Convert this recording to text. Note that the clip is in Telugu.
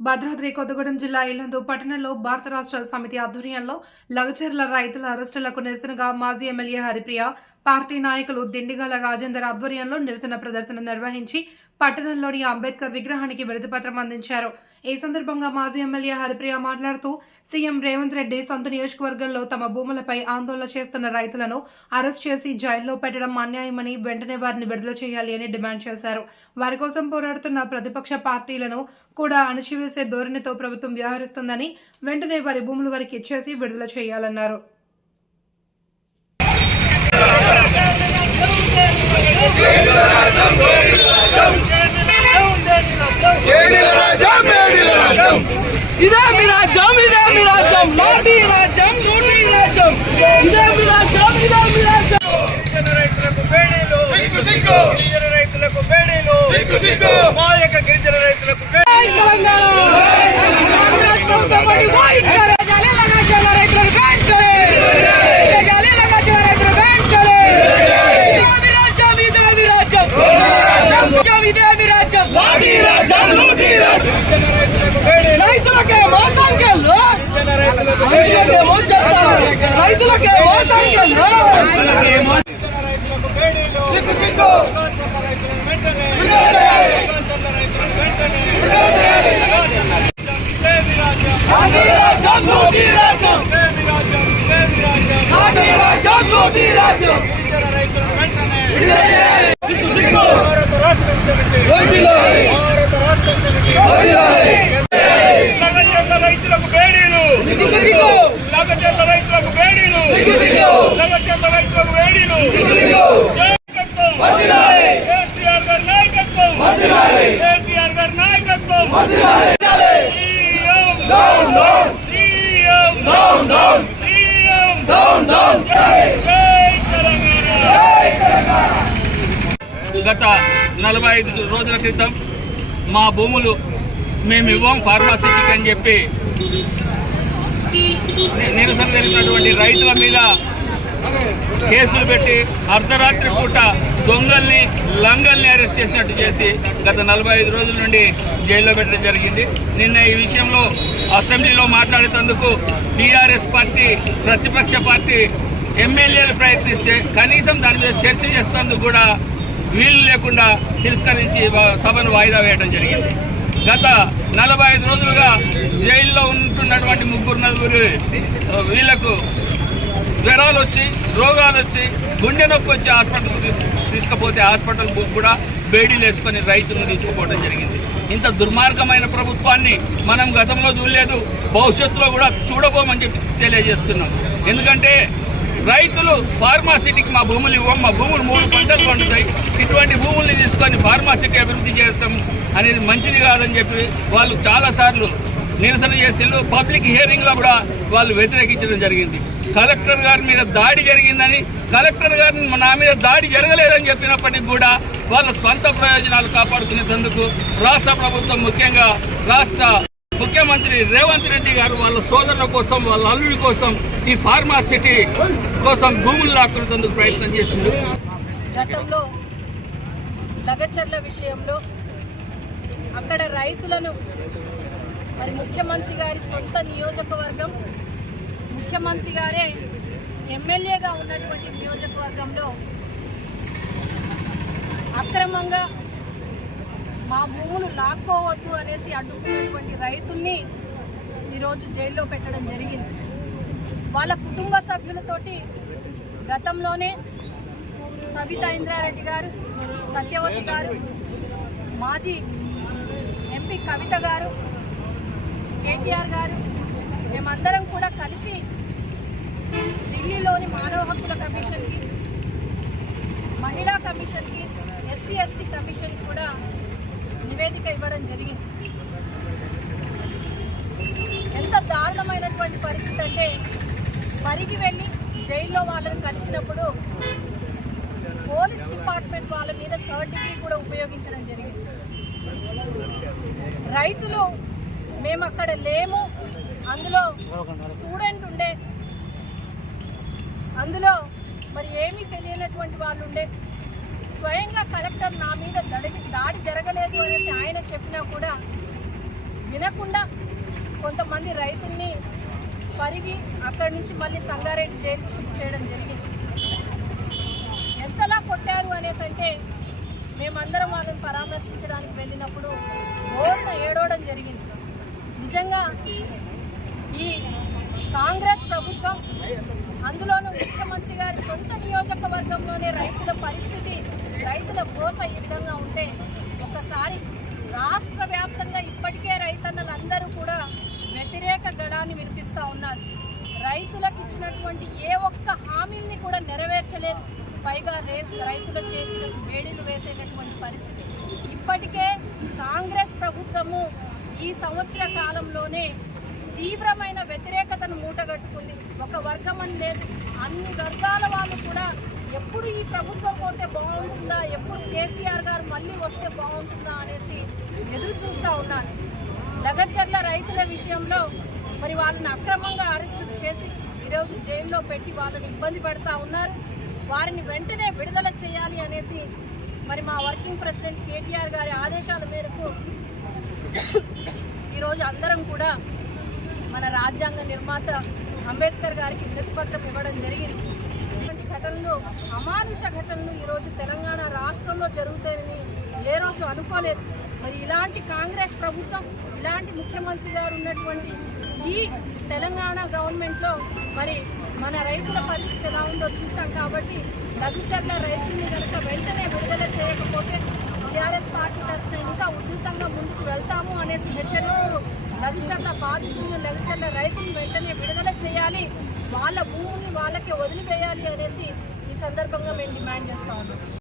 భద్రాద్రి కొత్తగూడెం జిల్లా ఇల్లందు పట్టణంలో భారత రాష్ట్ర సమితి ఆధ్వర్యంలో లగచర్ల రైతుల అరెస్టులకు నిరసనగా మాజీ ఎమ్మెల్యే హరిప్రియ పార్టీ నాయకులు దిండిగల రాజేందర్ ఆధ్వర్యంలో నిరసన ప్రదర్శన నిర్వహించి పట్టణంలోని అంబేద్కర్ విగ్రహానికి విడతిపత్రం అందించారు. ఈ సందర్భంగా మాజీ ఎమ్మెల్యే హరిప్రియ మాట్లాడుతూ సీఎం రేవంత్ రెడ్డి సొంత నియోజకవర్గంలో తమ భూములపై ఆందోళన చేస్తున్న రైతులను అరెస్ట్ చేసి జైల్లో పెట్టడం అన్యాయమని వెంటనే వారిని విడుదల చేయాలి అని డిమాండ్ చేశారు. వారి కోసం పోరాడుతున్న ప్రతిపక్ష పార్టీలను కూడా అణచివేసే ధోరణితో ప్రభుత్వం వ్యవహరిస్తుందని వెంటనే వారి భూములు వారికి ఇచ్చేసి విడుదల చేయాలన్నారు. రైతులకు రైతులను వెంటనే విడుదల చేయాలి. చల్ల రైతులను వెంటనే విడుదల చేయాలి. ఇదే మీ రాజ్యం లాఠీ రాజ్యం లూటీ రాజ్యం ఇదే మీ రాజ్యం ఇదే మీ రాజ్యం లాఠీ రాజ్యం లూటీ రాజ్యం గిరిజన రైతులను వెంటనే విడుదల చేయాలి. సిగ్గు సిగ్గు భారత రాష్ట్ర సమితి వర్ధిల్లాలి. భారత రాష్ట్ర సమితి వర్ధిల్లాలి. లగచర్ల రైతులకు బేడీలు సిగ్గు సిగ్గు లగచర్ల రైతులకు బేడీలు సిగ్గు సిగ్గు లగచర్ల రైతులకు బేడీలు సిగ్గు నాయకత్వం వర్ధిల్లాలి. కేసీఆర్ గారి నాయకత్వం వర్ధిల్లాలి. కేసీఆర్ గారి నాయకత్వం చాలే CM down down CM down down CM down గత నలభై ఐదు రోజుల క్రితం మా భూములు మేము ఇవ్వం ఫార్మాసిటీకి అని చెప్పి నిరసన జరిగినటువంటి రైతుల మీద కేసులు పెట్టి అర్ధరాత్రి పూట దొంగల్ని లంగల్ని అరెస్ట్ చేసినట్టు చేసి గత నలభై ఐదు రోజుల నుండి జైల్లో పెట్టడం జరిగింది. నిన్న ఈ విషయంలో అసెంబ్లీలో మాట్లాడేందుకు టీఆర్ఎస్ పార్టీ ప్రతిపక్ష పార్టీ ఎమ్మెల్యేలు ప్రయత్నిస్తే కనీసం దాని మీద చర్చ చేసేందుకు కూడా వీలు లేకుండా తిరస్కరించి సభను వాయిదా వేయడం జరిగింది. గత నలభై ఐదు రోజులుగా జైల్లో ఉంటున్నటువంటి ముగ్గురు నలుగురు వీళ్ళకు జ్వరాలు వచ్చి రోగాలు వచ్చి గుండె నొప్పి వచ్చి హాస్పిటల్కి తీసుకుపోతే హాస్పిటల్ కూడా బేడీలు వేసుకొని రైతులను తీసుకుపోవడం జరిగింది. ఇంత దుర్మార్గమైన ప్రభుత్వాన్ని మనం గతంలో చూడలేదు భవిష్యత్తులో కూడా చూడబోమని చెప్పి తెలియజేస్తున్నాం. ఎందుకంటే రైతులు ఫార్మాసిటీకి మా భూములు ఇవ్వం మా భూములు మూడు పంటలు పండుతాయి. ఇటువంటి భూముల్ని తీసుకొని ఫార్మాసిటీ అభివృద్ధి చేస్తాం అనేది మంచిది కాదని చెప్పి వాళ్ళు చాలాసార్లు నిరసన చేసిండ్రు. పబ్లిక్ హియరింగ్లో కూడా వాళ్ళు వ్యతిరేకించడం జరిగింది. కలెక్టర్ గారి మీద దాడి జరిగిందని కలెక్టర్ గారిని నా మీద దాడి జరగలేదని చెప్పినప్పటికీ కూడా వాళ్ళ సొంత ప్రయోజనాలు కాపాడుకునేందుకు రాష్ట్ర ప్రభుత్వం ముఖ్యంగా రాష్ట్ర ముఖ్యమంత్రి రేవంత్ రెడ్డి గారు వాళ్ళ సోదరుల కోసం వాళ్ళ అల్లుడి కోసం ఈ ఫార్మా సిటీ కోసం భూములు లాక్కునేందుకు ప్రయత్నం చేసిండు. గతంలో లగచర్ల విషయంలో అక్కడ రైతులను మరి ముఖ్యమంత్రి గారి సొంత నియోజకవర్గం ముఖ్యమంత్రి గారే ఎమ్మెల్యేగా ఉన్నటువంటి నియోజకవర్గంలో అక్రమంగా మా భూములు లాక్కోవద్దు అనేసి అడ్డుకున్నటువంటి రైతుల్ని ఈరోజు జైల్లో పెట్టడం జరిగింది. వాళ్ళ కుటుంబ సభ్యులతోటి గతంలోనే సబితా ఇంద్రారెడ్డి గారు సత్యవతి గారు మాజీ ఎంపీ కవిత గారు కేటీఆర్ గారు మేమందరం కూడా కలిసి ఢిల్లీలోని మానవ హక్కుల కమిషన్కి మహిళా కమిషన్కి ఎస్సీ ఎస్టీ కమిషన్కి కూడా నివేదిక ఇవ్వడం జరిగింది. ఎంత దారుణమైనటువంటి పరిస్థితి అంటే మరికి వెళ్ళి జైల్లో వాళ్ళని కలిసినప్పుడు పోలీస్ డిపార్ట్మెంట్ వాళ్ళ మీద థర్డ్ డిగ్రీ కూడా ఉపయోగించడం జరిగింది. రైతులు మేము అక్కడ లేము. అందులో స్టూడెంట్ ఉండే. అందులో మరి ఏమీ తెలియనటువంటి వాళ్ళు ఉండే. స్వయంగా కలెక్టర్ నా మీద దడి దాడి జరగలేదు అనేసి ఆయన చెప్పినా కూడా వినకుండా కొంతమంది రైతుల్ని పరిగి అక్కడి నుంచి మళ్ళీ సంగారెడ్డి జైలుకి షిఫ్ట్ చేయడం జరిగింది. ఎంతలా కొట్టారు అనేసి అంటే మేమందరం వాళ్ళని పరామర్శించడానికి వెళ్ళినప్పుడు ఓర్న ఏడవడం జరిగింది. నిజంగా ఈ కాంగ్రెస్ ప్రభుత్వం అందులోనూ ముఖ్యమంత్రి గారి సొంత నియోజకవర్గంలోనే రైతుల పరిస్థితి రైతుల కోస ఈ విధంగా ఉంటే ఒకసారి రాష్ట్ర వ్యాప్తంగా ఇప్పటికే రైతన్నలందరూ కూడా వ్యతిరేక గళాన్ని వినిపిస్తూ ఉన్నారు. రైతులకు ఇచ్చినటువంటి ఏ ఒక్క హామీల్ని కూడా నెరవేర్చలేదు. పైగా రైతుల చేతులకు వేడిలు వేసేటటువంటి పరిస్థితి. ఇప్పటికే కాంగ్రెస్ ప్రభుత్వము ఈ సంవత్సర కాలంలోనే తీవ్రమైన వ్యతిరేకతను మూటగట్టుకుంది. ఒక వర్గం అని లేదు. అన్ని వర్గాల వాళ్ళు కూడా ఎప్పుడు ఈ ప్రభుత్వం పోతే బాగుంటుందా? ఎప్పుడు కేసీఆర్ గారు మళ్ళీ వస్తే బాగుంటుందా అనేసి ఎదురు చూస్తూ ఉన్నారు. లగచర్ల రైతుల విషయంలో మరి వాళ్ళని అక్రమంగా అరెస్టులు చేసి ఈరోజు జైల్లో పెట్టి వాళ్ళని ఇబ్బంది పెడతా ఉన్నారు. వారిని వెంటనే విడుదల చేయాలి అనేసి మరి మా వర్కింగ్ ప్రెసిడెంట్ కేటీఆర్ గారి ఆదేశాల మేరకు ఈరోజు అందరం కూడా మన రాజ్యాంగ నిర్మాత అంబేద్కర్ గారికి వినతి పత్రం ఇవ్వడం జరిగింది. ఇటువంటి ఘటనలు అమానుష ఘటనలు ఈరోజు తెలంగాణ రాష్ట్రంలో జరుగుతాయని ఏ రోజు అనుకోలేదు. మరి ఇలాంటి కాంగ్రెస్ ప్రభుత్వం ఇలాంటి ముఖ్యమంత్రి గారు ఉన్నటువంటి ఈ తెలంగాణ గవర్నమెంట్లో మరి మన రైతుల పరిస్థితి ఎలా ఉందో చూసాం కాబట్టి లఘుచర్ల రైతుల్ని కనుక వెంటనే విడుదల చేయకపోతే టీఆర్ఎస్ పార్టీ వెళ్తాము అనేసి హెచ్చరిస్తూ లఘుచర్ల బాధితులను లఘుచర్ల రైతులను వెంటనే విడుదల చేయాలి. వాళ్ళ భూముల్ని వాళ్ళకే వదిలివేయాలి అనేసి ఈ సందర్భంగా మేము డిమాండ్ చేస్తా ఉన్నాం.